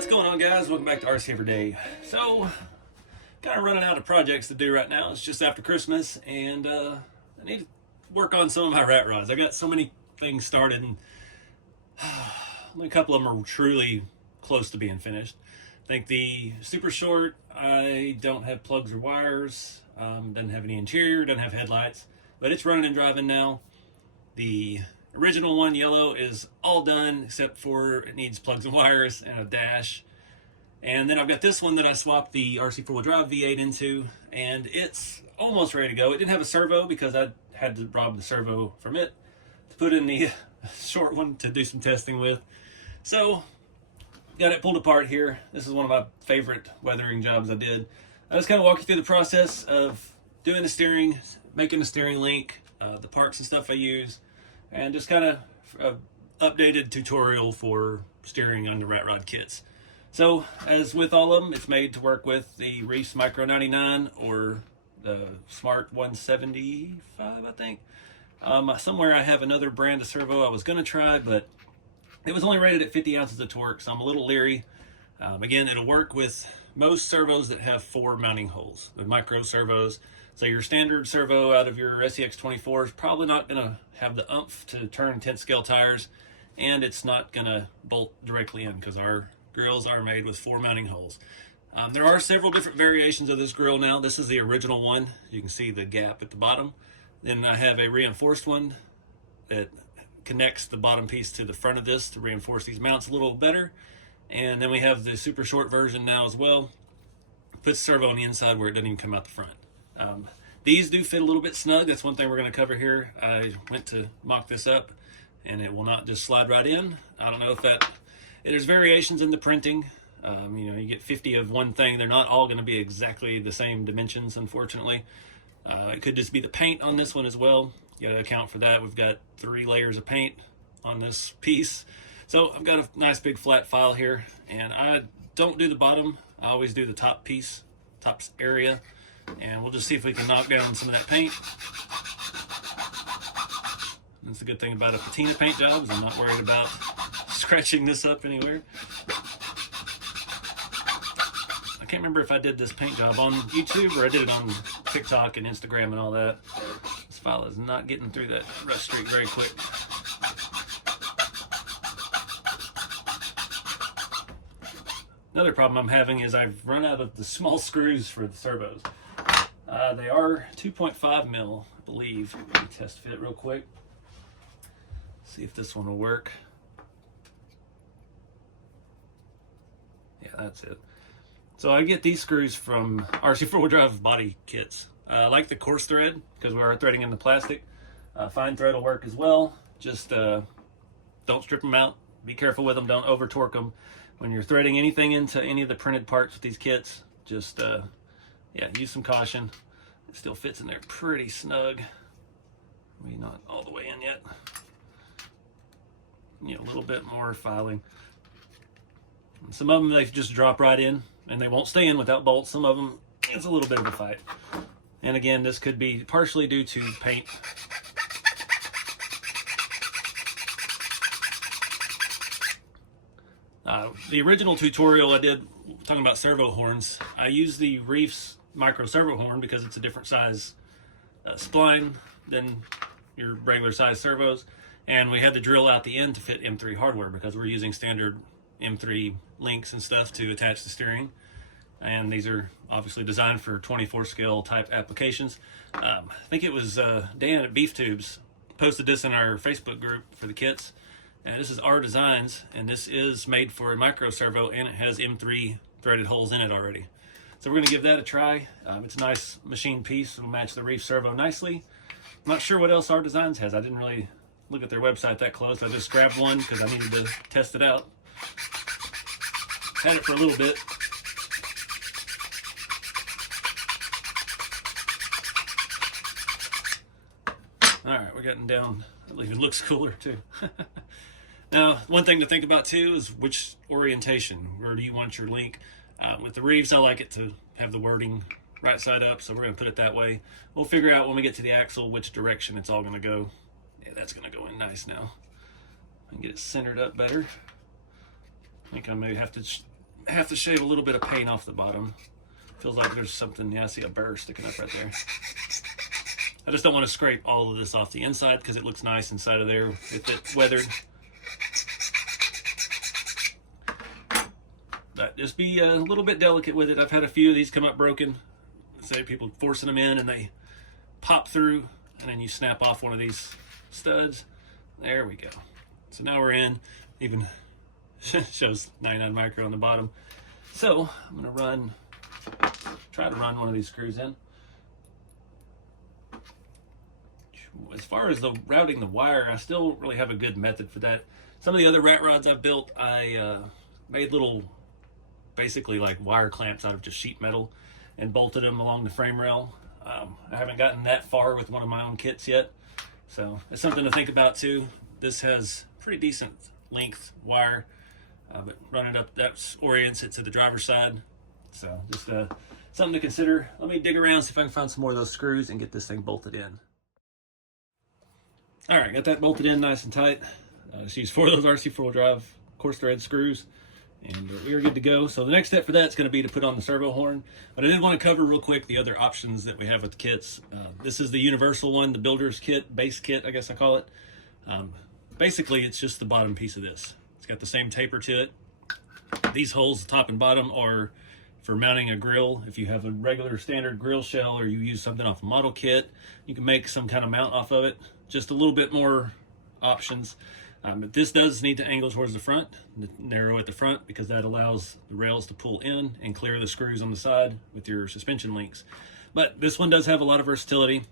What's going on, guys? Welcome back to RC Every Day. So, kind of running out of projects to do right now. It's just after Christmas, and I need to work on some of my rat rods. I got so many things started, and only a couple of them are truly close to being finished. I think the super short, I don't have plugs or wires, doesn't have any interior, doesn't have headlights, but it's running and driving now. The original one, yellow, is all done except for it needs plugs and wires and a dash. And then I've got this one that I swapped the RC 4-wheel drive V8 into, and it's almost ready to go. It didn't have a servo because I had to rob the servo from it to put in the short one to do some testing with. So, got it pulled apart here. This is one of my favorite weathering jobs I did. I just kind of walk you through the process of doing the steering, making the steering link, the parts and stuff I use, and just kind of updated tutorial for steering on the rat rod kits. So, as with all of them, it's made to work with the Reef's Micro 99 or the Smart 175, I think. Somewhere I have another brand of servo I was going to try, but it was only rated at 50 ounces of torque, so I'm a little leery. Again, it'll work with most servos that have 4 mounting holes, the micro servos. So your standard servo out of your SEX 24 is probably not going to have the oomph to turn 10th scale tires, and it's not going to bolt directly in because our grills are made with 4 mounting holes. There are several different variations of this grill now. This is the original one. You can see the gap at the bottom. Then I have a reinforced one that connects the bottom piece to the front of this to reinforce these mounts a little better. And then we have the super short version now as well. Puts servo on the inside where it doesn't even come out the front. These do fit a little bit snug. That's one thing we're going to cover here. I went to mock this up, and it will not just slide right in. I don't know if that... There's variations in the printing. You get 50 of one thing. They're not all going to be exactly the same dimensions, unfortunately. It could just be the paint on this one as well. You got to account for that. We've got 3 layers of paint on this piece. So I've got a nice big flat file here, and I don't do the bottom. I always do the top piece, top area, and we'll just see if we can knock down some of that paint. That's the good thing about a patina paint job is I'm not worried about scratching this up anywhere. I can't remember if I did this paint job on YouTube or I did it on TikTok and Instagram and all that. This file is not getting through that rust streak very quick. Another problem I'm having is I've run out of the small screws for the servos. They are 2.5 mil, I believe. Let me test fit real quick. See if this one will work. Yeah, that's it. So I get these screws from RC 4-wheel drive body kits. I like the coarse thread because we are threading in the plastic. Fine thread will work as well. Just don't strip them out. Be careful with them. Don't over torque them. When you're threading anything into any of the printed parts with these kits, just yeah, use some caution. It still fits in there pretty snug. Maybe not all the way in yet. A little bit more filing. And some of them they just drop right in and they won't stay in without bolts. Some of them it's a little bit of a fight. And again, this could be partially due to paint. The original tutorial I did talking about servo horns, I used the Reef's micro servo horn because it's a different size spline than your regular size servos. And we had to drill out the end to fit M3 hardware because we're using standard M3 links and stuff to attach the steering. And these are obviously designed for 24 scale type applications. I think it was Dan at Beef Tubes posted this in our Facebook group for the kits. And this is our designs, and this is made for a micro servo, and it has M3 threaded holes in it already. So we're going to give that a try. It's a nice machine piece. It'll match the Reef servo nicely. I'm not sure what else our designs has. I didn't really look at their website that close. I just grabbed one because I needed to test it out. Had it for a little bit. All right, we're getting down. I believe it looks cooler too. Now, one thing to think about too is which orientation. Where do you want your link? With the Reefs, I like it to have the wording right side up, so we're going to put it that way. We'll figure out when we get to the axle which direction it's all going to go. Yeah, that's going to go in nice now. I can get it centered up better. I think I may have to have to shave a little bit of paint off the bottom. Feels like there's something, yeah, I see a burr sticking up right there. I just don't want to scrape all of this off the inside because it looks nice inside of there if it's weathered. But just be a little bit delicate with it. I've had a few of these come up broken. Say people forcing them in and they pop through, and then you snap off one of these studs. There we go. So now we're in. Even shows 99 micro on the bottom. So I'm gonna try to run one of these screws in. As far as the routing the wire, I still don't really have a good method for that. Some of the other rat rods I've built, I made little, basically like wire clamps out of just sheet metal and bolted them along the frame rail. I haven't gotten that far with one of my own kits yet, so it's something to think about too. This has pretty decent length wire, but running up, that orients it to the driver's side. So just something to consider. Let me dig around, see if I can find some more of those screws and get this thing bolted in. All right, got that bolted in nice and tight. Just use 4 of those RC four-wheel drive coarse thread screws, and we're good to go. So the next step for that is going to be to put on the servo horn. But I did want to cover real quick the other options that we have with the kits. This is the universal one, the builder's kit, base kit, I guess I call it. Basically, it's just the bottom piece of this. It's got the same taper to it. These holes, the top and bottom, are for mounting a grill. If you have a regular standard grill shell or you use something off a model kit, you can make some kind of mount off of it. Just a little bit more options. But this does need to angle towards the front, narrow at the front, because that allows the rails to pull in and clear the screws on the side with your suspension links. But this one does have a lot of versatility.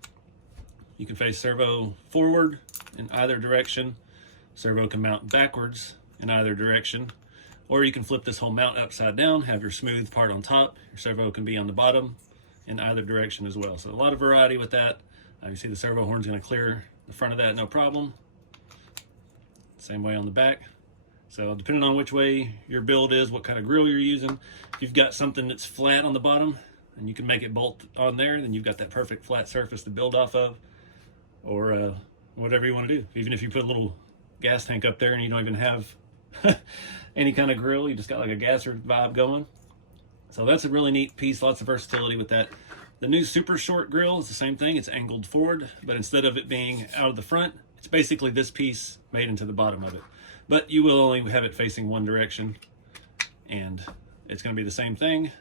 You can face servo forward in either direction. Servo can mount backwards in either direction. Or you can flip this whole mount upside down, have your smooth part on top. Your servo can be on the bottom in either direction as well. So a lot of variety with that. You see the servo horn's going to clear the front of that, no problem. Same way on the back. So depending on which way your build is, what kind of grill you're using, if you've got something that's flat on the bottom and you can make it bolt on there, then you've got that perfect flat surface to build off of, or whatever you want to do. Even if you put a little gas tank up there and you don't even have any kind of grill, you just got like a gasser vibe going. So that's a really neat piece, lots of versatility with that. The new super short grill is the same thing. It's angled forward, but instead of it being out of the front, it's basically this piece made into the bottom of it. But you will only have it facing one direction, and it's going to be the same thing.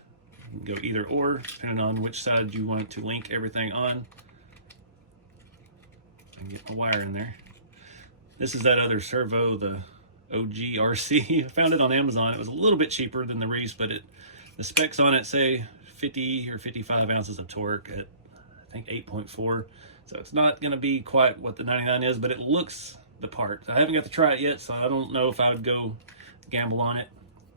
You can go either or, depending on which side you want to link everything on. And get my wire in there. This is that other servo, the OG RC. I found it on Amazon. It was a little bit cheaper than the Reese, but the specs on it say 50 or 55 ounces of torque at, I think, 8.4. So it's not going to be quite what the 99 is, but it looks the part. I haven't got to try it yet, so I don't know if I would go gamble on it.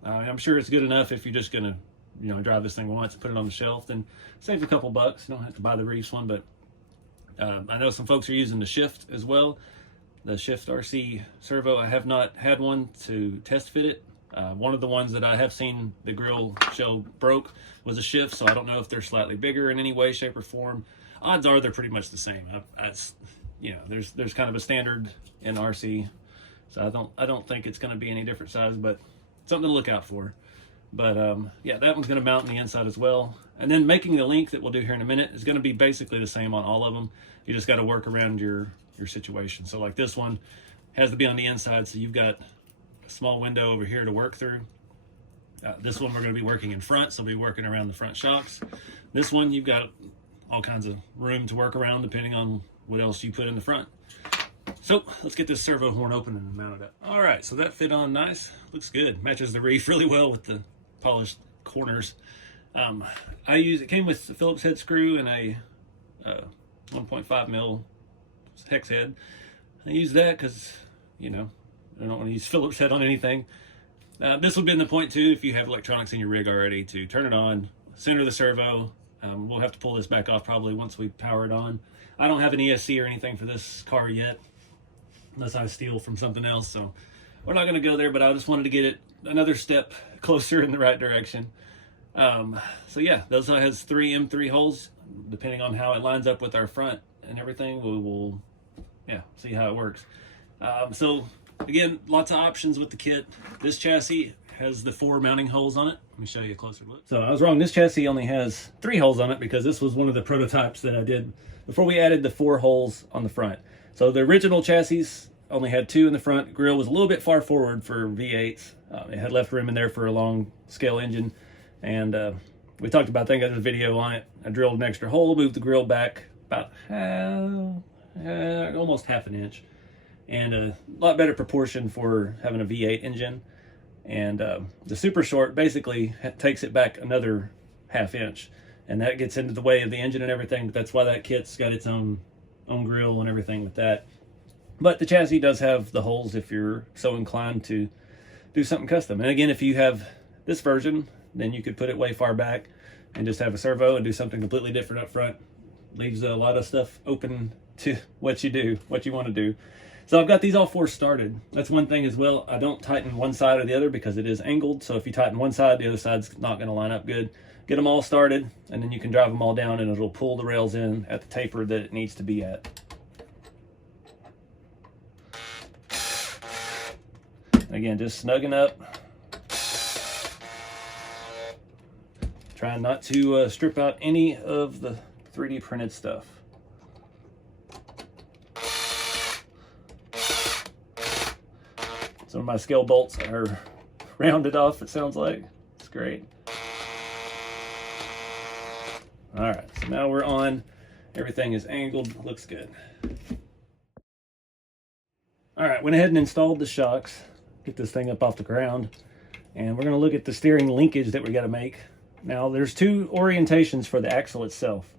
I'm sure it's good enough if you're just going to, drive this thing once, put it on the shelf, then save a couple bucks. You don't have to buy the Reese one, but I know some folks are using the Shift as well. The Shift RC servo. I have not had one to test fit it. One of the ones that I have seen the grill shell broke was a Shift, so I don't know if they're slightly bigger in any way, shape, or form. Odds are they're pretty much the same. There's kind of a standard in RC, so I don't think it's going to be any different size, but something to look out for. But yeah, that one's going to mount on the inside as well. And then making the link that we'll do here in a minute is going to be basically the same on all of them. You just got to work around your situation. So like this one has to be on the inside, so you've got a small window over here to work through. This one we're going to be working in front, so we'll be working around the front shocks. This one you've got all kinds of room to work around depending on what else you put in the front. So let's get this servo horn open and mount it up. All right, so that fit on nice. Looks good. Matches the reef really well with the polished corners. It came with the Phillips head screw and a 1.5 mil hex head. I use that because, I don't want to use Phillips head on anything. This would be the point too, if you have electronics in your rig already, to turn it on, center the servo. We'll have to pull this back off probably once we power it on. I don't have an ESC or anything for this car yet, unless I steal from something else. So we're not going to go there, but I just wanted to get it another step closer in the right direction. So yeah, those has 3 M3 holes. Depending on how it lines up with our front and everything, we will see how it works. So again, lots of options with the kit. This chassis has the 4 mounting holes on it. Let me show you a closer look. So I was wrong. This chassis only has 3 holes on it because this was one of the prototypes that I did before we added the 4 holes on the front. So the original chassis only had 2 in the front. Grill was a little bit far forward for V8s. It had left room in there for a long scale engine. And we talked about, I think I did a video on it. I drilled an extra hole, moved the grill back about almost half an inch. And a lot better proportion for having a V8 engine. And the super short basically takes it back another ½ inch. And that gets into the way of the engine and everything. But that's why that kit's got its own grill and everything with that. But the chassis does have the holes if you're so inclined to do something custom. And again, if you have this version, then you could put it way far back and just have a servo and do something completely different up front. Leaves a lot of stuff open to what you want to do. So I've got these all 4 started. That's one thing as well. I don't tighten one side or the other because it is angled. So if you tighten one side, the other side's not going to line up good. Get them all started, and then you can drive them all down, and it'll pull the rails in at the taper that it needs to be at. Again, just snugging up. Trying not to strip out any of the 3D printed stuff. Some of my scale bolts are rounded off, it sounds like. It's great. All right, so now we're on. Everything is angled, looks good. All right, went ahead and installed the shocks. Get this thing up off the ground. And we're gonna look at the steering linkage that we gotta make. Now, there's 2 orientations for the axle itself.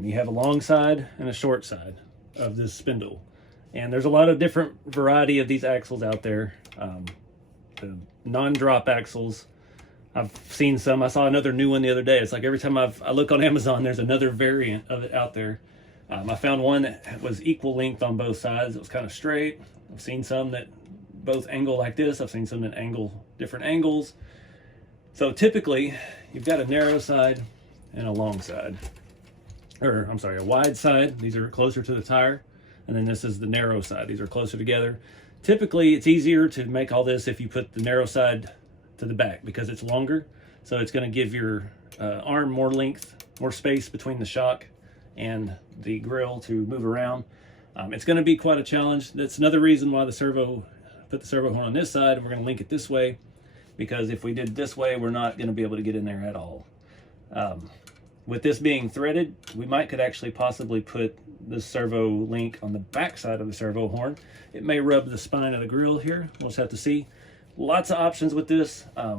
You have a long side and a short side of this spindle. And there's a lot of different variety of these axles out there. The non-drop axles, I've seen some. I saw another new one the other day. It's like every time I look on Amazon, there's another variant of it out there. I found one that was equal length on both sides. It was kind of straight. I've seen some that both angle like this. I've seen some that angle different angles. So typically, you've got a narrow side and a long side. Or, I'm sorry, a wide side. These are closer to the tire. And then this is the narrow side. These are closer together. Typically, it's easier to make all this if you put the narrow side to the back because it's longer. So it's going to give your arm more length, more space between the shock and the grill to move around. It's going to be quite a challenge. That's another reason why put the servo horn on this side, and we're going to link it this way, because if we did this way, we're not going to be able to get in there at all. With this being threaded, we could actually possibly put the servo link on the back side of the servo horn. It may rub the spine of the grill here. We'll just have to see. Lots of options with this. I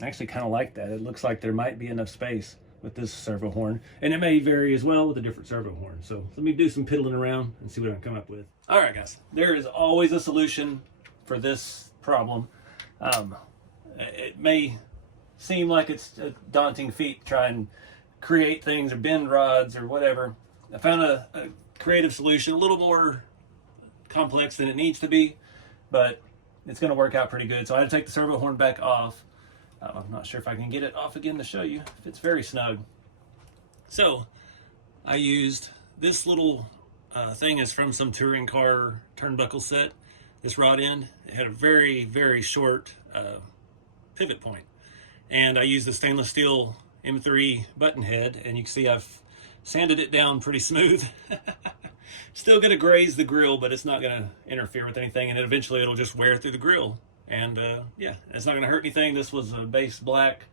actually kind of like that. It looks like there might be enough space with this servo horn, and it may vary as well with a different servo horn. So let me do some piddling around and see what I can come up with. All right, guys, there is always a solution for this problem. It may seem like it's a daunting feat to try and create things or bend rods or whatever. I found a creative solution, a little more complex than it needs to be, but it's going to work out pretty good. So I had to take the servo horn back off. I'm not sure if I can get it off again to show you. It's very snug. So I used this little thing is from some touring car turnbuckle set. This rod end, it had a very, very short pivot point. And I used the stainless steel M3 button head, and you can see I've sanded it down pretty smooth. Still going to graze the grill, but it's not going to interfere with anything, and eventually it'll just wear through the grill. And yeah, it's not going to hurt anything. This was a base black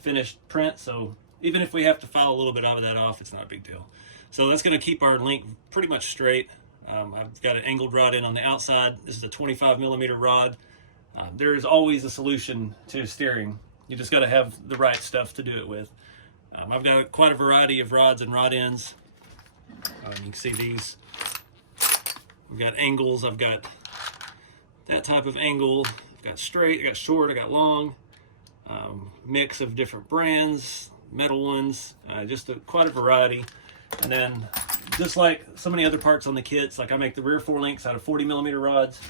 finished print, so even if we have to file a little bit of that off, it's not a big deal. So that's going to keep our link pretty much straight. I've got an angled rod in on the outside. This is a 25mm rod. There is always a solution to steering. You just got to have the right stuff to do it with. I've got quite a variety of rods and rod ends. You can see these. We've got angles. I've got that type of angle. I've got straight, I got short, I got long. Mix of different brands, metal ones, just quite a variety. And then just like so many other parts on the kits, like I make the rear forelinks out of 40mm rods.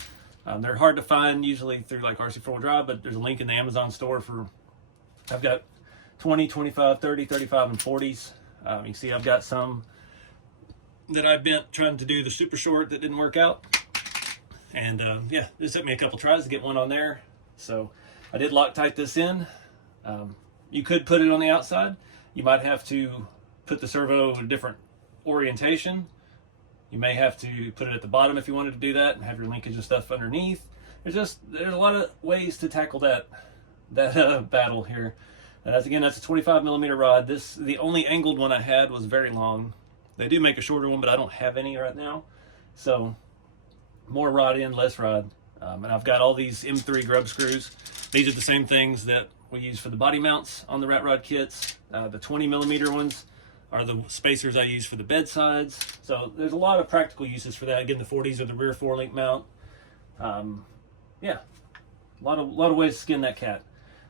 They're hard to find usually through like RC4 Drive, but there's a link in the Amazon store for, I've got 20, 25, 30, 35, and 40s. You can see I've got some that I bent trying to do the super short that didn't work out. And yeah, this took me a couple tries to get one on there. So I did Loctite this in. You could put it on the outside. You might have to put the servo in a different orientation. You may have to put it at the bottom if you wanted to do that and have your linkage and stuff underneath. There's a lot of ways to tackle that battle here. And again, that's a 25 millimeter rod. The only angled one I had was very long. They do make a shorter one, but I don't have any right now. So more rod in, less rod. And I've got all these M3 grub screws. These are the same things that we use for the body mounts on the rat rod kits. The 20 millimeter ones are the spacers I use for the bed sides. So there's a lot of practical uses for that. Again, the 40s are the rear 4-link mount. Yeah, a lot of ways to skin that cat.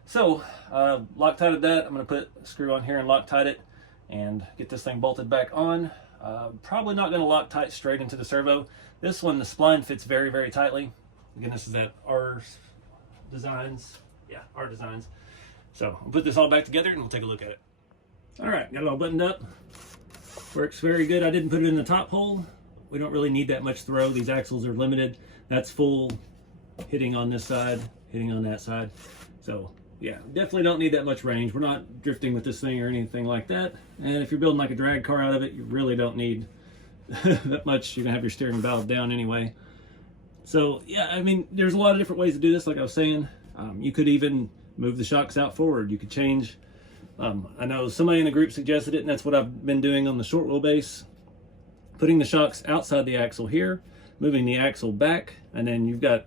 So Loctited that. I'm going to put a screw on here and Loctite it and get this thing bolted back on. Probably not going to Loctite straight into the servo. This one, the spline fits very, very tightly. Again, this is that R Designs. Yeah, R Designs. So I'll put this all back together and we'll take a look at it. All right, got it all buttoned up. Works very good. I didn't put it in the top hole. We don't really need that much throw. These axles are limited. That's full hitting on this side, hitting on that side. So yeah, definitely don't need that much range. We're not drifting with this thing or anything like that. And if you're building like a drag car out of it, you really don't need that much. You're gonna have your steering valve down anyway. So yeah, I mean, there's a lot of different ways to do this. Like I was saying, you could even move the shocks out forward. You could change. I know somebody in the group suggested it, and that's what I've been doing on the short wheelbase. Putting the shocks outside the axle here, moving the axle back, and then you've got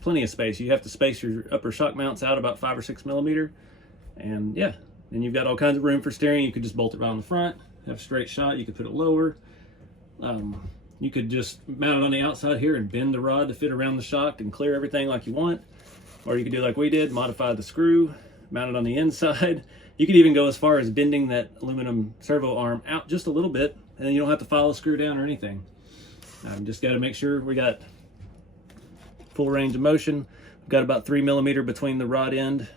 plenty of space. You have to space your upper shock mounts out about 5 or 6 millimeter. And yeah, then you've got all kinds of room for steering. You could just bolt it right on the front, have a straight shot. You could put it lower. You could just mount it on the outside here and bend the rod to fit around the shock and clear everything like you want. Or you could do like we did, modify the screw, mount it on the inside. You could even go as far as bending that aluminum servo arm out just a little bit, and then you don't have to file a screw down or anything. Just got to make sure we got full range of motion. We've got about 3 millimeter between the rod end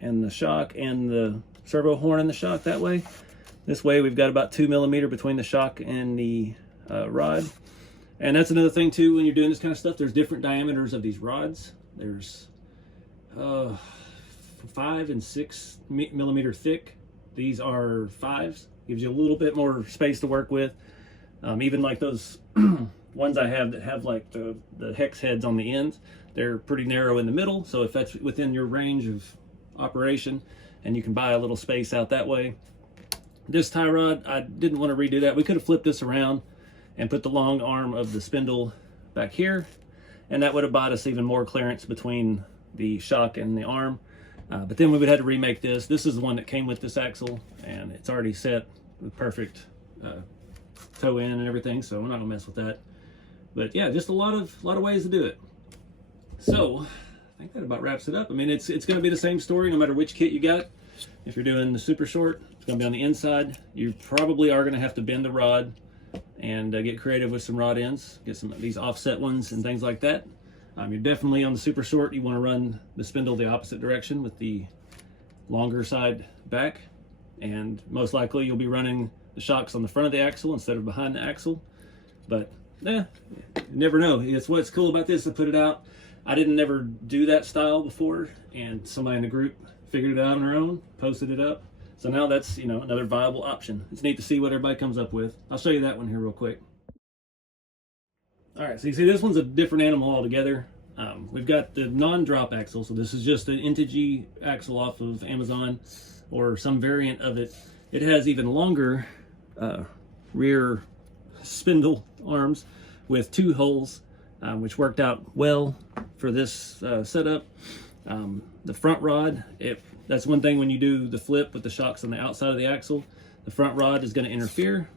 and the shock and the servo horn and the shock that way. This way we've got about 2 millimeter between the shock and the rod. And that's another thing too, when you're doing this kind of stuff, there's different diameters of these rods. There's 5 and 6 millimeter thick. These are 5s. Gives you a little bit more space to work with. Even like those ones I have that have like the hex heads on the ends, they're pretty narrow in the middle. So if that's within your range of operation, and you can buy a little space out that way. This tie rod, I didn't want to redo that. We could have flipped this around and put the long arm of the spindle back here, and that would have bought us even more clearance between the shock and the arm. But then we would have to remake this. This is the one that came with this axle, and it's already set with perfect toe in and everything, so we're not gonna mess with that. But yeah, just a lot of ways to do it. So I think that about wraps it up. I mean, it's gonna be the same story no matter which kit you got. If you're doing the super short, it's gonna be on the inside. You probably are gonna have to bend the rod and get creative with some rod ends, get some of these offset ones and things like that. You're definitely on the super short, you want to run the spindle the opposite direction with the longer side back, and most likely you'll be running the shocks on the front of the axle instead of behind the axle. But you never know. It's what's cool about this. I put it out. I didn't never do that style before, and somebody in the group figured it out on their own, posted it up. So now that's, you know, another viable option. It's neat to see what everybody comes up with. I'll show you that one here real quick. All right, so you see this one's a different animal altogether. We've got the non-drop axle, so this is just an Linkage axle off of Amazon or some variant of it. It has even longer rear spindle arms with 2 holes, which worked out well for this setup. The front rod, that's one thing when you do the flip with the shocks on the outside of the axle, the front rod is going to interfere.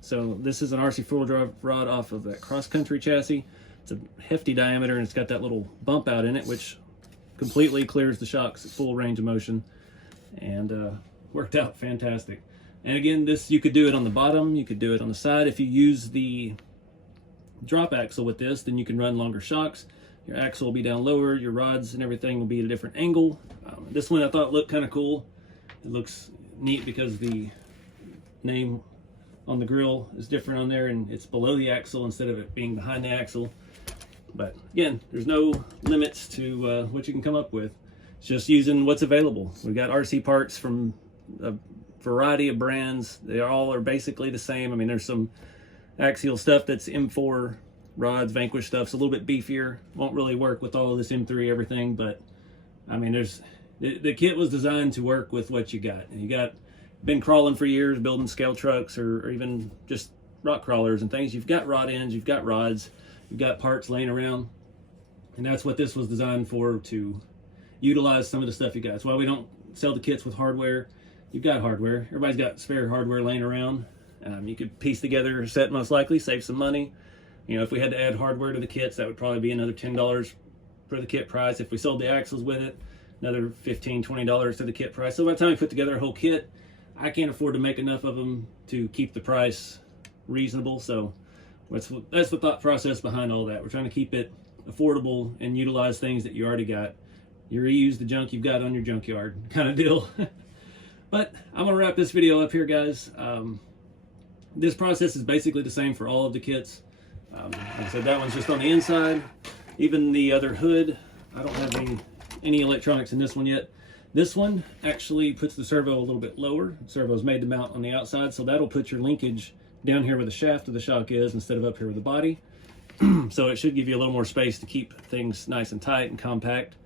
So this is an RC four-wheel drive rod off of that cross-country chassis. It's a hefty diameter, and it's got that little bump out in it, which completely clears the shocks at full range of motion, and worked out fantastic. And again, this, you could do it on the bottom, you could do it on the side. If you use the drop axle with this, then you can run longer shocks. Your axle will be down lower, your rods and everything will be at a different angle. This one I thought looked kind of cool. It looks neat because the name on the grill is different on there, and it's below the axle instead of it being behind the axle. But again, there's no limits to what you can come up with. it's just using what's available. We've got RC parts from a variety of brands. They all are basically the same. I mean, there's some axial stuff that's M4 rods, Vanquish stuff's a little bit beefier. Won't really work with all of this M3 everything, but I mean, the kit was designed to work with what you got. And you got been crawling for years, building scale trucks or even just rock crawlers and things. You've got rod ends, you've got rods, you've got parts laying around, and that's what this was designed for, to utilize some of the stuff you got. That's why we don't sell the kits with hardware. You've got hardware. Everybody's got spare hardware laying around. You could piece together a set, most likely, save some money. You know, if we had to add hardware to the kits, that would probably be another $10 for the kit price. If we sold the axles with it, another $15, $20 to the kit price. So by the time we put together a whole kit, I can't afford to make enough of them to keep the price reasonable. So that's the thought process behind all that. We're trying to keep it affordable and utilize things that you already got. You reuse the junk you've got on your junkyard kind of deal. But I'm gonna wrap this video up here, guys. This process is basically the same for all of the kits. Like I said, that one's just on the inside. Even the other hood, I don't have any electronics in this one yet. This one actually puts the servo a little bit lower. The servo is made to mount on the outside, so that'll put your linkage down here where the shaft of the shock is instead of up here with the body. So it should give you a little more space to keep things nice and tight and compact.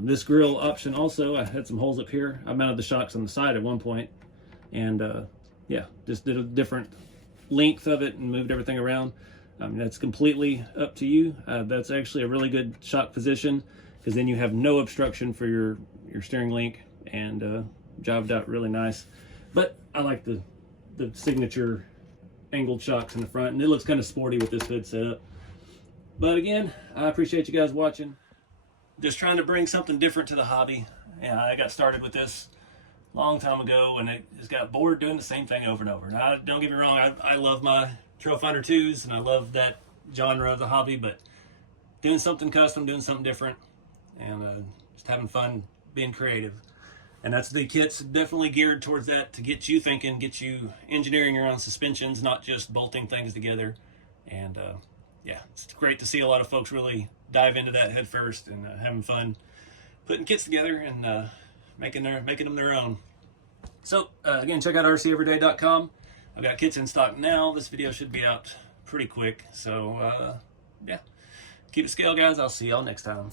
This grill option also, I had some holes up here. I mounted the shocks on the side at one point, and yeah, just did a different length of it and moved everything around. That's completely up to you. That's actually a really good shock position, because then you have no obstruction for your steering link, and jobbed out really nice. But I like the signature angled shocks in the front, and it looks kind of sporty with this hood setup. But again, I appreciate you guys watching. Just trying to bring something different to the hobby. Yeah, I got started with this a long time ago, and it just got bored doing the same thing over and over. Now, don't get me wrong, I love my Trail Finder 2s, and I love that genre of the hobby, but doing something custom, doing something different, and just having fun, being creative. And that's the kit's definitely geared towards that, to get you thinking, get you engineering your own suspensions, not just bolting things together. And yeah, it's great to see a lot of folks really dive into that head first, and having fun putting kits together and making them their own. So again, check out rceveryday.com. I've got kits in stock now. This video should be out pretty quick. So yeah, keep it scale, guys. I'll see y'all next time.